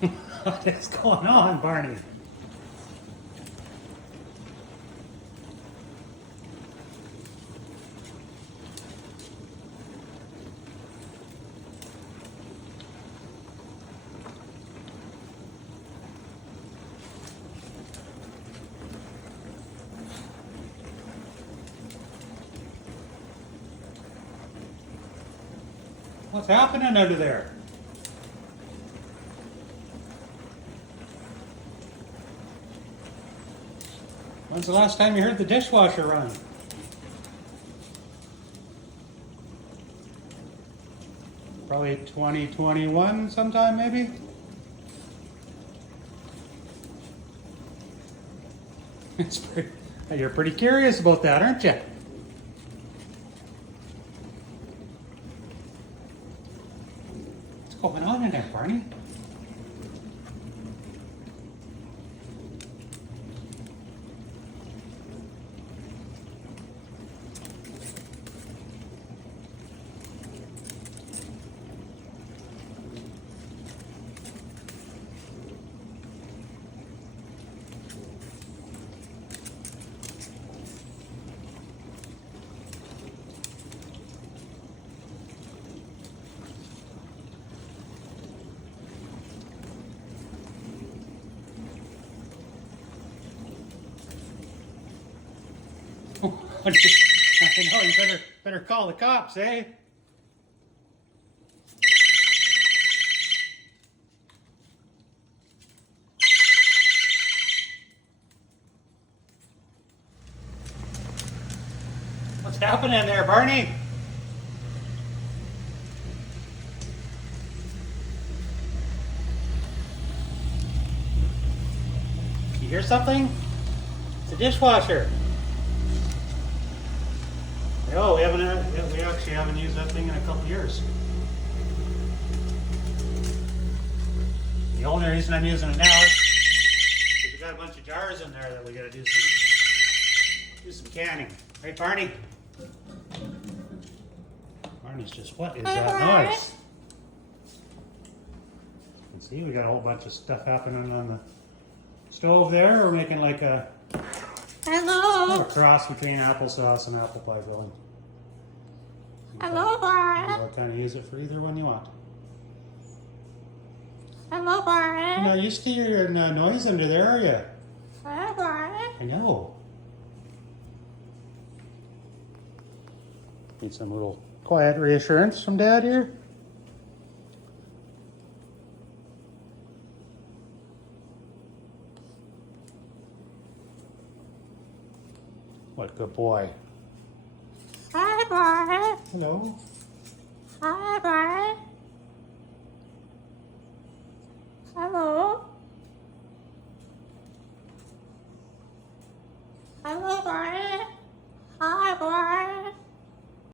What is going on, Barney? What's happening under there? When's the last time you heard the dishwasher run? Probably 2021 sometime, maybe? It's pretty, you're pretty curious about that, aren't you? What's going on in there, Barney? I know, you better call the cops, eh? What's happening there, Barney? You hear something? It's a dishwasher. No, we actually haven't used that thing in a couple years. The only reason I'm using it now is because we got a bunch of jars in there that we gotta do some canning. Right, Barney? Barney's just, what is that noise? You can see we got a whole bunch of stuff happening on the stove there. We're making like a cross between applesauce and apple pie filling. Hello, Barney. I'll kind of use it for either one you want. Hello, Barney. You're not used to your noise under there, are you? Hello, Barney. I know. Need some little quiet reassurance from Dad here. What good boy. Hi, Barney. Hello. Hi, Barney. Hello. Hello, Barney. Hi, Barney.